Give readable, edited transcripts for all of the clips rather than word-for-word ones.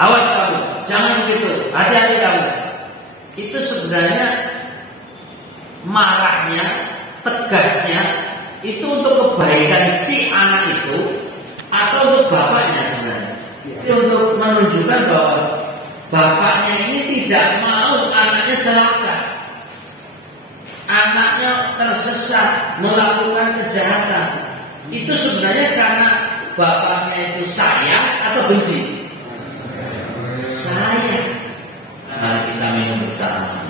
awas kamu, jangan begitu, hati-hati kamu. Itu sebenarnya marahnya, tegasnya itu untuk kebaikan si anak itu atau untuk bapaknya sebenarnya. Itu untuk menunjukkan bahwa bapaknya ini tidak mau anaknya celaka, anaknya tersesat, melakukan kejahatan. Itu sebenarnya karena bapaknya itu sayang atau benci? Sayang. Mari kita minum bersama.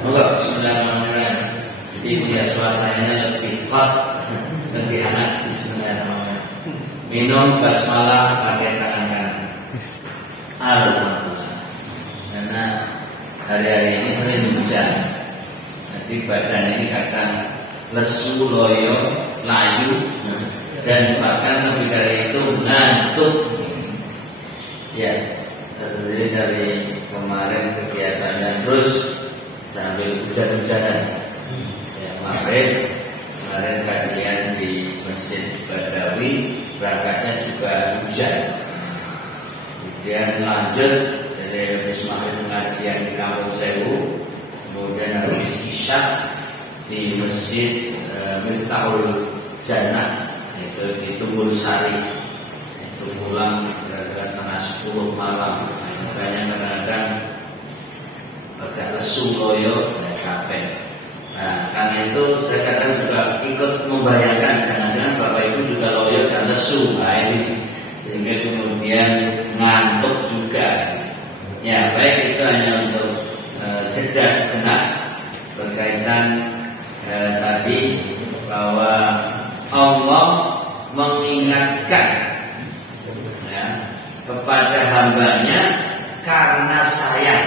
Enggak, bismillahirrahmanirrahim. Jadi biar suasananya lebih hot, lebih hangat. Bismillahirrahmanirrahim. Minum basmalah pakai tangan kanan. Alhamdulillah. Karena hari-hari ini sering hujan, jadi badan ini kadang lesu, loyo, layu, dan bahkan lebih dari itu ngantuk. Ya, sendiri dari kemarin kegiatannya terus sambil hujan-hujanan. Ya, kemarin kajian di Masjid Badawi, berangkatnya juga hujan. Kemudian lanjut dari Bismillah pengajian di Kampung Sewu, kemudian habis Isya di Masjid Miftahul Jannah, itu di Tunggul Sari. Itu pulang kira-kira tengah 10 malam. Makanya kadang-kadang agak lesu, loyo, dan capek. Nah, karena itu saya kadang juga ikut membayangkan jangan-jangan Bapak Ibu juga loyo dan lesu. Nah, ini sehingga kemudian ngantuk juga. Ya, baik, itu hanya untuk jeda sejenak berkaitan tadi bahwa Allah mengingatkan ya, kepada hambanya karena sayang,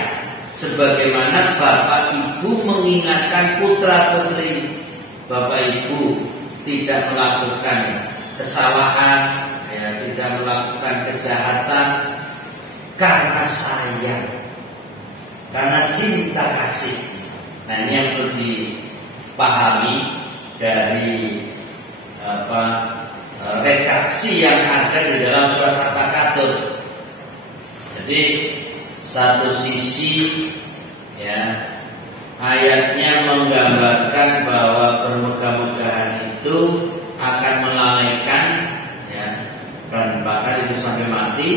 sebagaimana Bapak Ibu mengingatkan putra putri Bapak Ibu tidak melakukan kesalahan, ya, tidak melakukan kejahatan karena sayang, karena cinta kasih. Nah, ini yang perlu dipahami dari redaksi yang ada di dalam surat At-Takatsur. Jadi satu sisi ya ayatnya menggambarkan bahwa permegah-megahan itu akan melalaikan ya, dan bahkan itu sampai mati.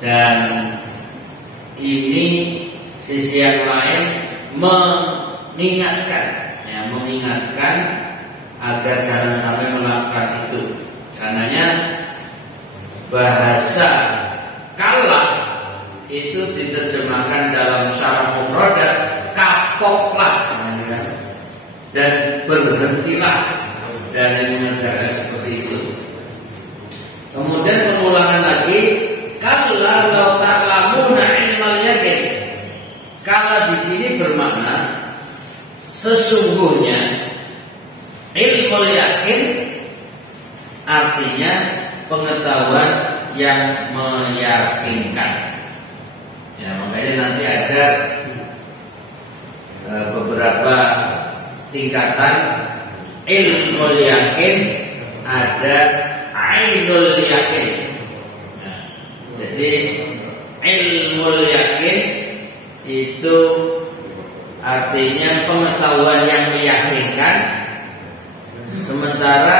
Dan ini sisi yang lain mengingatkan agar jangan sampai melakukan itu. Karenanya bahasa kala itu diterjemahkan dalam syarah mufradat kapoklah dan berhentilah dari mengerjakan seperti itu. Kemudian pengulangan lagi, kalla law ta'lamuna ilmal yaqin. Kala di sini bermakna sesungguhnya ilmu yakin, artinya pengetahuan yang meyakinkan. Ya, makanya nanti ada beberapa tingkatan ilmu yakin, ada ainul yakin. Nah, jadi ilmu yakin itu artinya pengetahuan yang meyakinkan, sementara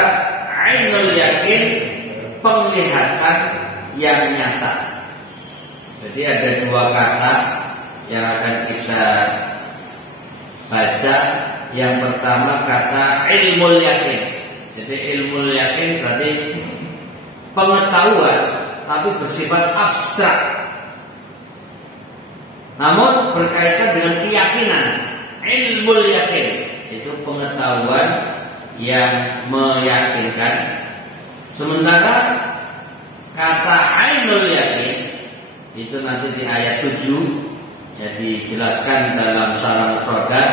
ainul yakin penglihatan yang nyata. Jadi ada dua kata yang akan kita baca. Yang pertama kata ilmu yakin. Jadi ilmu yakin berarti pengetahuan tapi bersifat abstrak, namun berkaitan dengan keyakinan. Ilmu yakin itu pengetahuan yang meyakinkan. Sementara kata ainul yakin itu nanti di ayat 7 ya, dijelaskan dalam syarah mufradat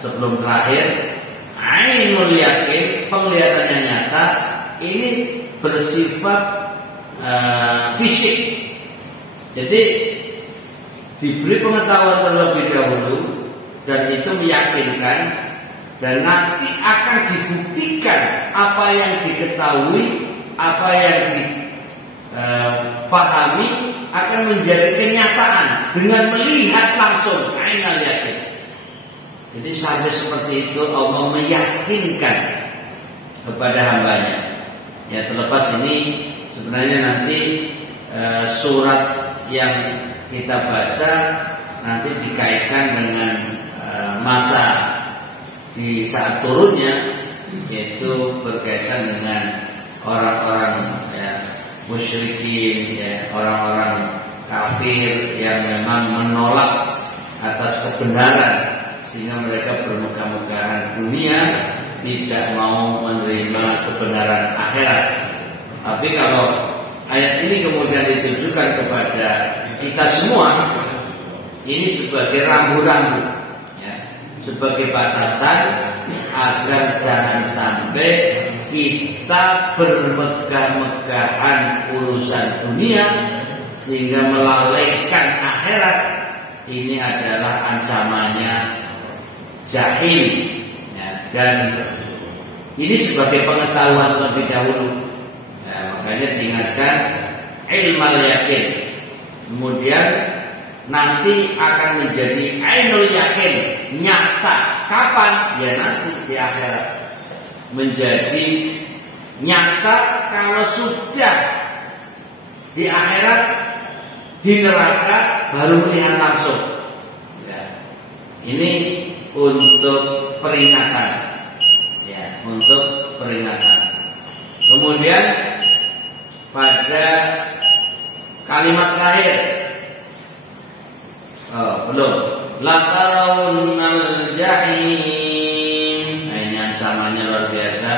sebelum terakhir. Ainul yakin penglihatannya nyata, ini bersifat fisik. Jadi diberi pengetahuan terlebih dahulu dan itu meyakinkan, dan nanti akan dibuktikan apa yang diketahui, apa yang pahami akan menjadi kenyataan dengan melihat langsung ainal yakin. Jadi sampai seperti itu Allah meyakinkan kepada hambanya. Ya, terlepas ini sebenarnya nanti surat yang kita baca nanti dikaitkan dengan masa di saat turunnya, yaitu berkaitan dengan orang-orang musyrikin, orang-orang kafir yang memang menolak atas kebenaran, sehingga mereka bermegah-megahan dunia, tidak mau menerima kebenaran akhirat. Tapi kalau ayat ini kemudian ditujukan kepada kita semua, ini sebagai rambu-rambu, sebagai batasan agar jangan sampai kita bermegah-megahan urusan dunia sehingga melalaikan akhirat. Ini adalah ancamannya jahil, dan ini sebagai pengetahuan terlebih dahulu. Makanya diingatkan ilmal yakin, kemudian nanti akan menjadi ainul yakin, nyata. Kapan? Ya nanti di akhirat. Menjadi nyata kalau sudah di akhirat, di neraka baru melihat langsung. Ini untuk peringatan, untuk peringatan. Kemudian pada kalimat terakhir, belum, la tarawunnal jahim. Nah, ini ancamannya luar biasa.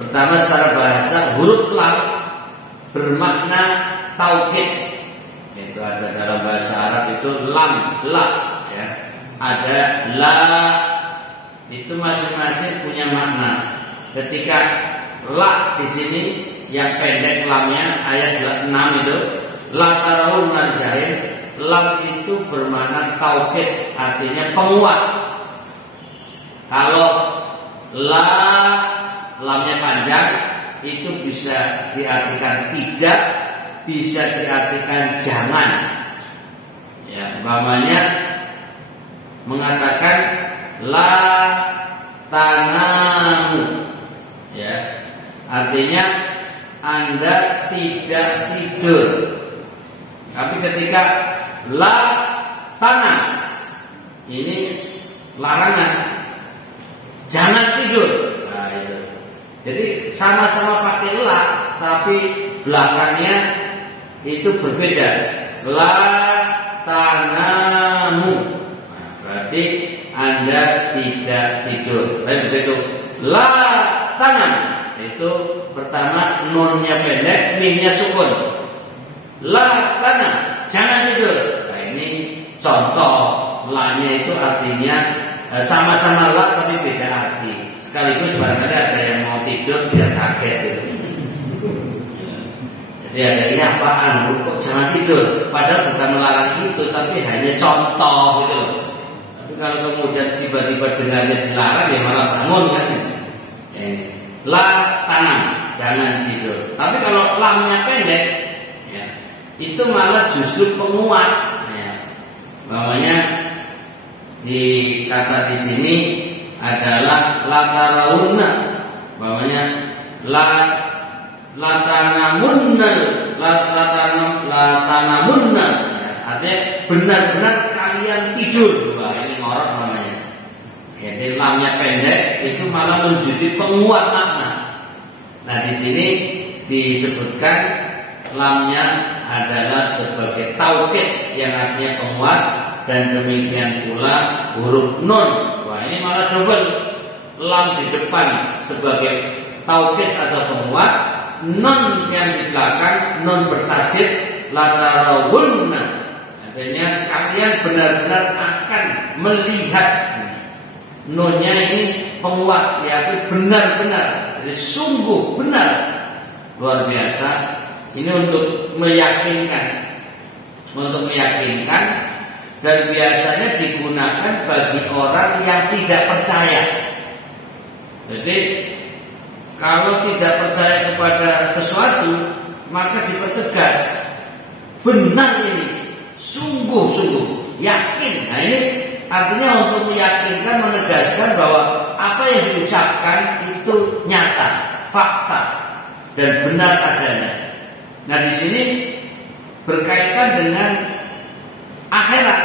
Pertama, secara bahasa huruf lam bermakna taukid. Itu ada dalam bahasa Arab itu lam, la, ada la, itu masing-masing punya makna. Ketika la di sini yang pendek lamnya ayat 6 itu, la tarawunnal jahim, lam itu bermakna taukid, artinya penguat. Kalau la, lamnya panjang, itu bisa diartikan tidak, bisa diartikan jangan. Umpamanya mengatakan la tanamu, artinya Anda tidak tidur. Tapi ketika la tanam, ini larangan, jangan tidur. Nah, itu. Jadi sama-sama pakai la, tapi belakangnya itu berbeda. La tanamu, nah, berarti Anda tidak tidur. Tapi begitu la tanam, itu pertama nunnya pendek, mimnya sukun. La tanam, jangan tidur. Nah, ini contoh la-nya itu artinya sama-sama la tapi beda arti. Sekaligus barangkali ada yang mau tidur biar kaget gitu. Jadi ada ini apaan? Kok jangan tidur? Padahal bukan melarang itu, tapi hanya contoh gitu. Tapi kalau kemudian tiba-tiba dengarnya dilarang, ya malah bangun kan. La tanam, jangan tidur. Tapi kalau lamnya pendek, itu malah justru penguat. Namanya di kata di sini adalah la tarawunna, namanya la tanamunna, la tanamunna, artinya benar-benar kalian tidur. Wah, ini ngorok namanya. Jadi lamnya pendek itu malah menjadi penguat makna. Nah, di sini disebutkan lamnya adalah sebagai taukid yang artinya penguat, dan demikian pula huruf nun. Wah, ini malah double. Lam di depan sebagai taukid atau penguat, nun yang di belakang nun bertasydid la tarawunna, artinya kalian benar-benar akan melihat. Nunnya ini penguat, yaitu benar-benar, jadi sungguh benar, luar biasa. Ini untuk meyakinkan, dan biasanya digunakan bagi orang yang tidak percaya. Jadi kalau tidak percaya kepada sesuatu, maka dipertegas benar ini, sungguh-sungguh yakin. Nah ini artinya untuk meyakinkan, menegaskan bahwa apa yang diucapkan itu nyata, fakta dan benar adanya. Nah di sini berkaitan dengan akhirat,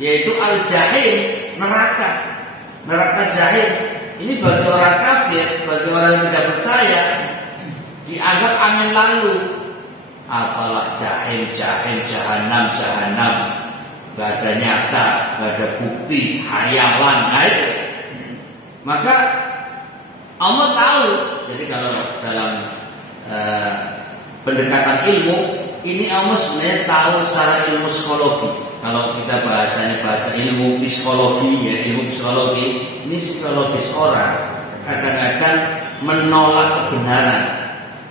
yaitu al-jahim, neraka jahim. Ini bagi orang kafir, bagi orang yang tidak percaya, dianggap angin lalu. Apalah jahim, jahanam, gak ada nyata, gak ada bukti, hayalan. Nah itu. Maka Allah tahu. Jadi kalau dalam pendekatan ilmu, ini Allah sebenarnya tahu secara ilmu psikologi. Kalau kita bahasa ilmu psikologi, ya ilmu psikologi, ini psikologis orang kadang-kadang menolak kebenaran.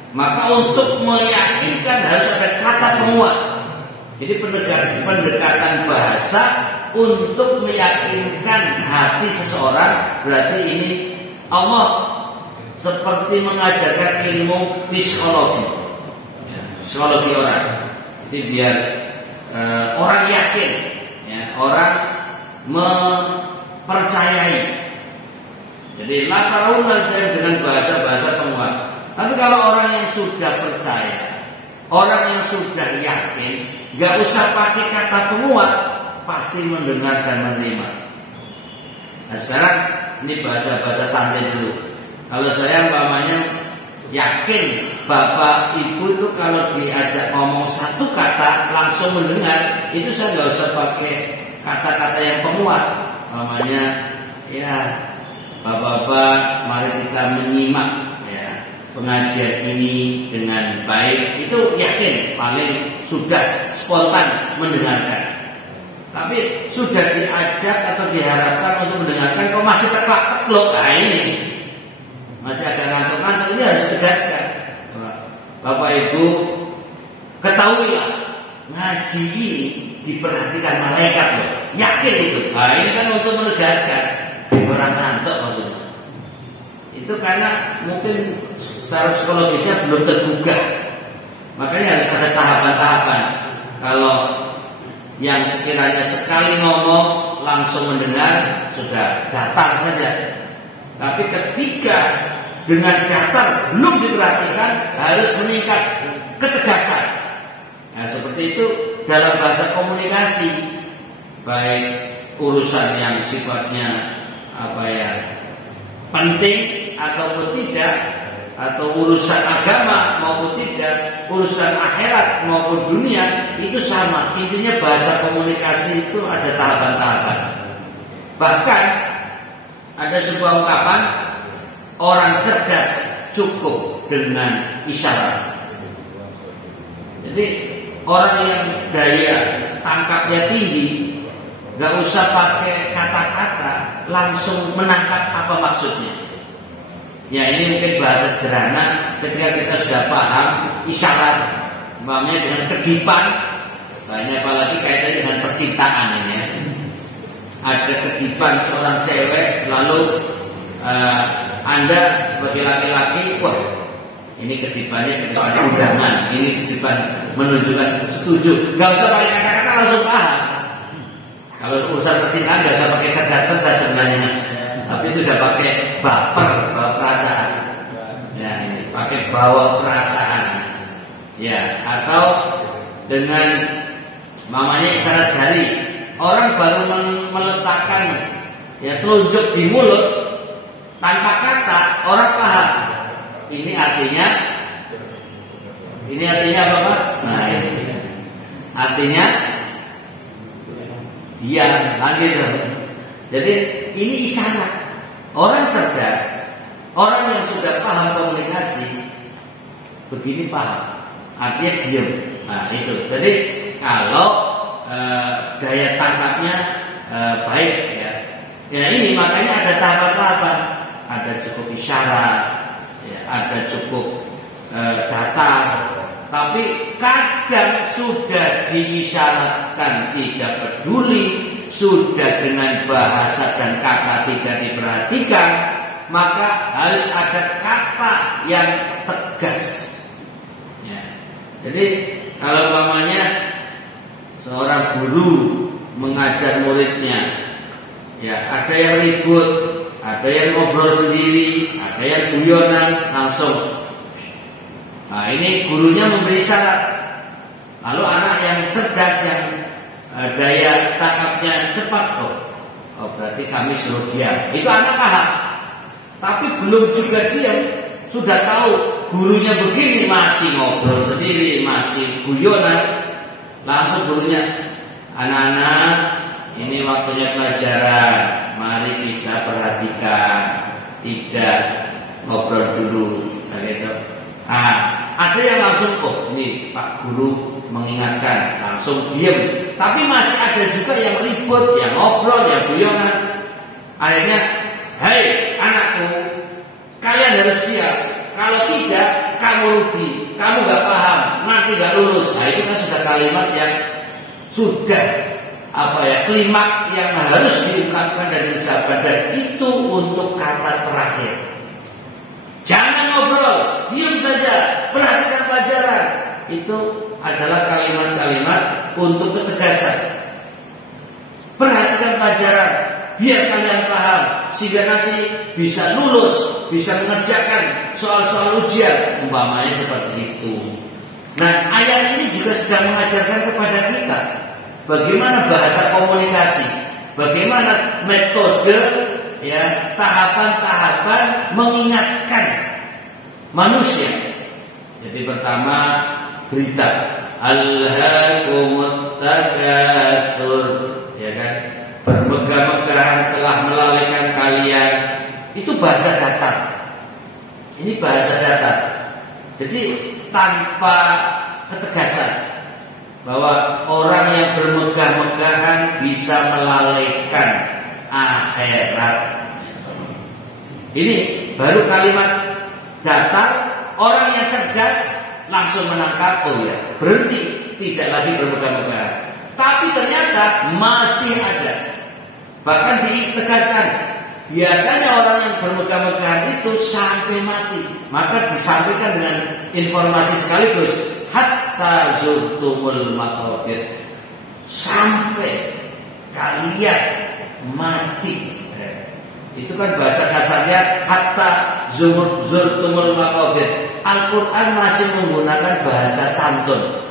Maka untuk meyakinkan harus ada kata penguat. Jadi pendekatan bahasa untuk meyakinkan hati seseorang, berarti ini Allah seperti mengajarkan ilmu psikologi, psikologi orang. Jadi biar orang yakin, ya, orang mempercayai. Jadi latarun dengan bahasa-bahasa penguat. Tapi kalau orang yang sudah percaya, orang yang sudah yakin, gak usah pakai kata penguat, pasti mendengar dan menerima. Nah sekarang ini bahasa-bahasa santai dulu. Kalau saya umpamanya yakin bapak ibu itu kalau diajak ngomong satu kata langsung mendengar, itu saya nggak usah pakai kata-kata yang penguat. Umpamanya ya bapak-bapak, mari kita menyimak ya pengajian ini dengan baik. Itu yakin paling sudah spontan mendengarkan. Tapi sudah diajak atau diharapkan untuk mendengarkan kok masih teklak-tekluk, nah ini masih agak ngantuk-ngantuk, ini harus tegaskan. Bapak Ibu ketahuilah ngaji ini diperhatikan malaikat loh. Yakin itu. Nah ini kan untuk menegaskan orang ngantuk maksudnya. Itu karena mungkin secara psikologisnya belum tergugah. Makanya harus ada tahapan-tahapan. Kalau yang sekiranya sekali ngomong langsung mendengar, sudah datar saja. Tapi ketika dengan datar belum diperhatikan, harus meningkat ketegasan. Nah seperti itu dalam bahasa komunikasi, baik urusan yang sifatnya penting ataupun tidak, atau urusan agama maupun tidak, urusan akhirat maupun dunia, itu sama. Intinya bahasa komunikasi itu ada tahapan-tahapan. Bahkan ada sebuah ungkapan, orang cerdas cukup dengan isyarat. Jadi orang yang daya tangkapnya tinggi, gak usah pakai kata-kata, langsung menangkap apa maksudnya. Ya ini mungkin bahasa sederhana. Ketika kita sudah paham isyarat, umpamanya dengan kedipan, banyak apalagi kaitannya dengan percintaan ini ya. Ada kedipan seorang cewek, lalu Anda sebagai laki-laki, wah ini kedipannya kedipan undangan, ini kedipan menunjukkan setuju. Gak usah pakai kata-kata, langsung paham. Kalau urusan percintaan gak usah pakai cerdas-cerdas sebenarnya, tapi itu sudah pakai baper, bawa perasaan. Ya, ini pakai bawa perasaan. Ya, atau dengan mamanya isyarat jari. Orang baru meletakkan ya telunjuk di mulut tanpa kata, orang paham. Ini artinya apa Pak? Nah ini artinya diam, gitu. Jadi ini isyarat. Orang cerdas, orang yang sudah paham komunikasi, begini paham. Artinya diam. Nah itu. Jadi kalau daya tangkapnya baik ya. Ya ini makanya ada tahapan-tahapan. Ada cukup isyarat, ya, ada cukup datar. Tapi kadang sudah diisyaratkan tidak peduli, sudah dengan bahasa dan kata tidak diperhatikan, maka harus ada kata yang tegas. Ya. Jadi kalau umpamanya seorang guru mengajar muridnya, ya ada yang ribut, ada yang ngobrol sendiri, ada yang guyonan langsung. Nah ini gurunya memberi syarat. Lalu anak yang cerdas, yang daya tangkapnya cepat, berarti kami suruh diam. Itu anak paham. Tapi belum juga diam, sudah tahu gurunya begini, masih ngobrol sendiri, masih guyonan. Langsung gurunya, anak-anak, ini waktunya pelajaran, mari kita perhatikan, tidak ngobrol dulu. Gitu. Ada yang langsung, ini Pak Guru mengingatkan, langsung diam. Tapi masih ada juga yang ribut, yang ngobrol, yang guyonan. Akhirnya, hei anakku, kalian harus diam. Kalau tidak, kamu rugi, kamu gak paham, nanti gak lulus. Nah itu kan sudah kalimat yang sudah kalimat yang harus diungkapkan dan diucapkan, dan itu untuk kata terakhir. Jangan ngobrol, diam saja, perhatikan pelajaran. Itu adalah kalimat-kalimat untuk ketegasan. Perhatikan pelajaran, biar kalian paham, sehingga nanti bisa lulus, bisa mengerjakan soal-soal ujian, umpamanya seperti itu. Nah, ayat ini juga sedang mengajarkan kepada kita bagaimana bahasa komunikasi, bagaimana metode, tahapan-tahapan mengingatkan manusia. Jadi pertama, berita alhaakumut takatsur, ya kan? Bermegah-megahan telah melalaikan kalian. Itu bahasa datar. Ini bahasa datar. Jadi tanpa ketegasan bahwa orang yang bermegah-megahan bisa melalaikan akhirat. Ini baru kalimat datar. Orang yang cerdas langsung menangkap, berhenti, tidak lagi bermegah-megahan. Tapi ternyata masih ada. Bahkan ditegaskan, biasanya orang yang bermegah-megahan itu sampai mati. Maka disampaikan dengan informasi sekaligus, hatta zurtumul maqabir, sampai kalian mati. Itu kan bahasa kasarnya hatta zurtumul maqabir. Al-Quran masih menggunakan bahasa santun.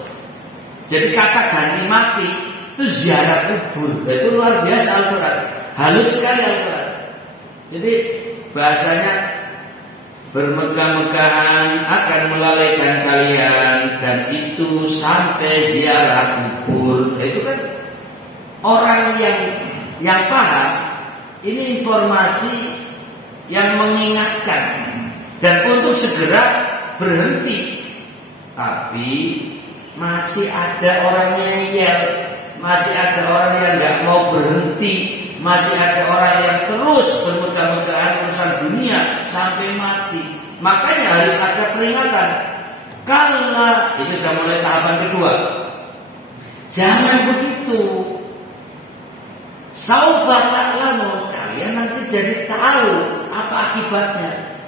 Jadi kata ganti mati itu ziarah kubur. Itu luar biasa Al-Quran. Halus sekali Al-Quran. Jadi bahasanya bermegah-megahan akan melalaikan kalian, dan itu sampai ziarah kubur. Itu kan orang yang paham. Ini informasi yang mengingatkan dan untuk segera berhenti. Tapi masih ada orang ngeyel, masih ada orang yang nggak mau berhenti, masih ada orang yang terus bermegah-megahan urusan dunia sampai mati. Makanya harus ada peringatan. Karena ini sudah mulai tahapan kedua. Jangan begitu. Saufa ta'lamun, kalian nanti jadi tahu apa akibatnya.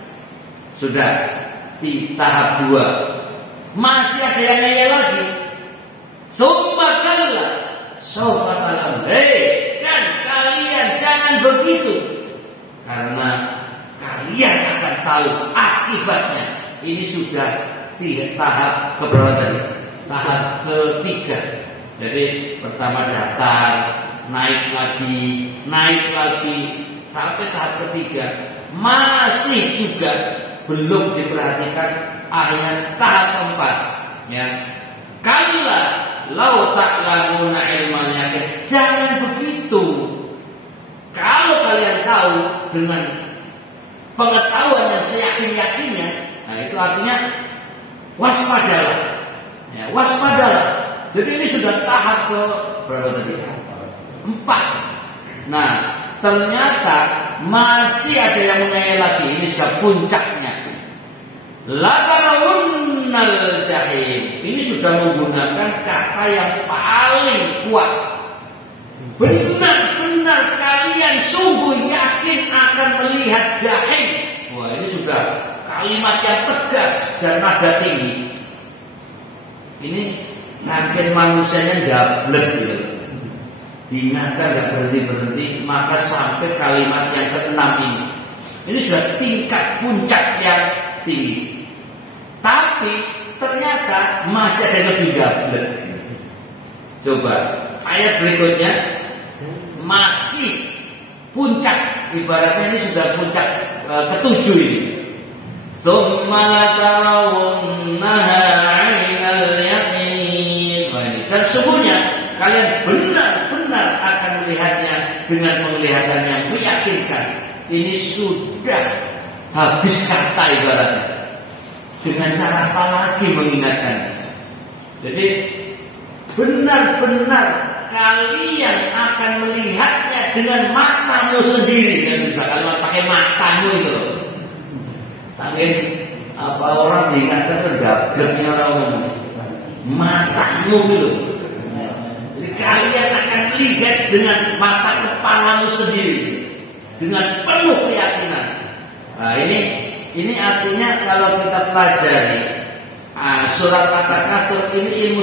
Sudah di tahap 2. Masih ada yang ngeyel lagi. Summa kalla saufa ta'lamun. Kan kalian jangan begitu, karena kalian akan tahu akibatnya. Ini sudah di tahap keberapa tadi? Tahap ketiga. Jadi pertama datar, naik lagi sampai tahap ketiga. Masih juga belum diperhatikan ayat tahap keempat, ya. Kalla lau ta'lamuna ilmal yaqin. Jangan begitu. Kalau kalian tahu dengan pengetahuan yang seyakin-yakinnya, nah itu artinya waspadalah. Ya, waspadalah. Jadi ini sudah tahap ke berapa tadi? 4. Nah, ternyata masih ada yang mengeyel lagi. Ini sudah puncaknya. Latarawunnal jahim. Ini sudah menggunakan kata yang paling kuat. Benar-benar kalian sungguh yakin akan melihat jahim. Wah, ini sudah kalimat yang tegas dan nada tinggi. Ini makin manusianya gablek gitu. Diingatkan gak berhenti-berhenti, maka sampai kalimat yang keenam ini. Ini sudah tingkat puncak yang tinggi. Tapi ternyata masih ada yang lebih gablek. Coba ayat berikutnya masih puncak, ibaratnya ini sudah puncak ketujuh ini. Tsumma latarawunnaha 'ainal yaqin. Dan sesungguhnya kalian benar-benar akan melihatnya dengan penglihatan yang meyakinkan. Ini sudah habis kata ibaratnya. Dengan cara apa lagi mengingatkan? Jadi benar-benar kalian akan melihatnya dengan matamu sendiri. Dan misalkan pakai matamu itu, saking apa orang diingatkan tergableknya orang matamu gitu. Jadi kalian akan lihat dengan mata kepalamu sendiri, dengan penuh keyakinan. Nah, ini artinya kalau kita pelajari surat At-Takatsur ini ilmu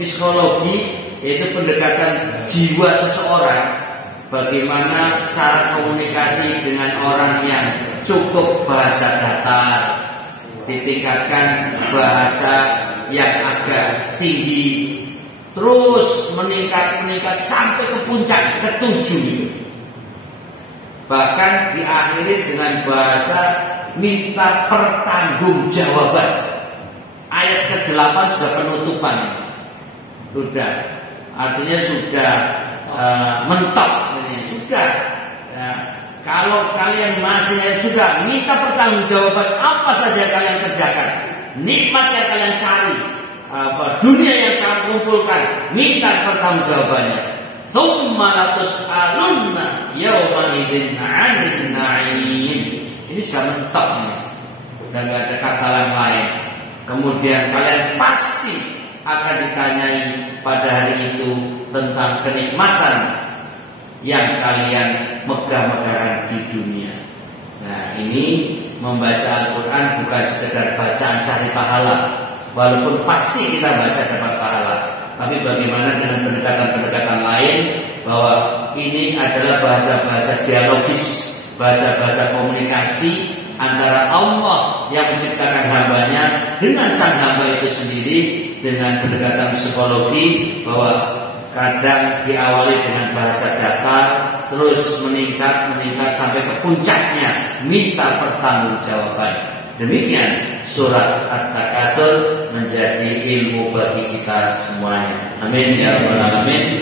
psikologi yaitu pendekatan jiwa seseorang, bagaimana cara komunikasi dengan orang yang cukup bahasa datar, ditingkatkan bahasa yang agak tinggi, terus meningkat sampai ke puncak ketujuh. Bahkan diakhiri dengan bahasa minta pertanggungjawaban. Ayat ke-8 sudah penutupan. Sudah, artinya sudah mentok. Sudah. Kalau kalian masih sudah minta pertanggungjawaban apa saja kalian kerjakan, nikmat yang kalian cari, dunia yang kalian kumpulkan, minta pertanggungjawabannya. Tsumma latus'alunna yawma idzin 'anil na'im. Ini sudah mentok nih. Sudah enggak ada kata lain. Kemudian kalian pasti akan ditanyai pada hari itu tentang kenikmatan yang kalian megah-megahkan di dunia. Nah, ini membaca Al-Quran bukan sekedar bacaan cari pahala. Walaupun pasti kita baca dapat pahala, tapi bagaimana dengan pendekatan-pendekatan lain, bahwa ini adalah bahasa-bahasa dialogis, bahasa-bahasa komunikasi antara Allah yang menciptakan hambanya dengan sang hamba itu sendiri, dengan pendekatan psikologi, bahwa kadang diawali dengan bahasa datar, terus meningkat sampai ke puncaknya, minta pertanggungjawaban. Demikian surat At-Takatsur menjadi ilmu bagi kita semuanya. Amin ya rabbal alamin.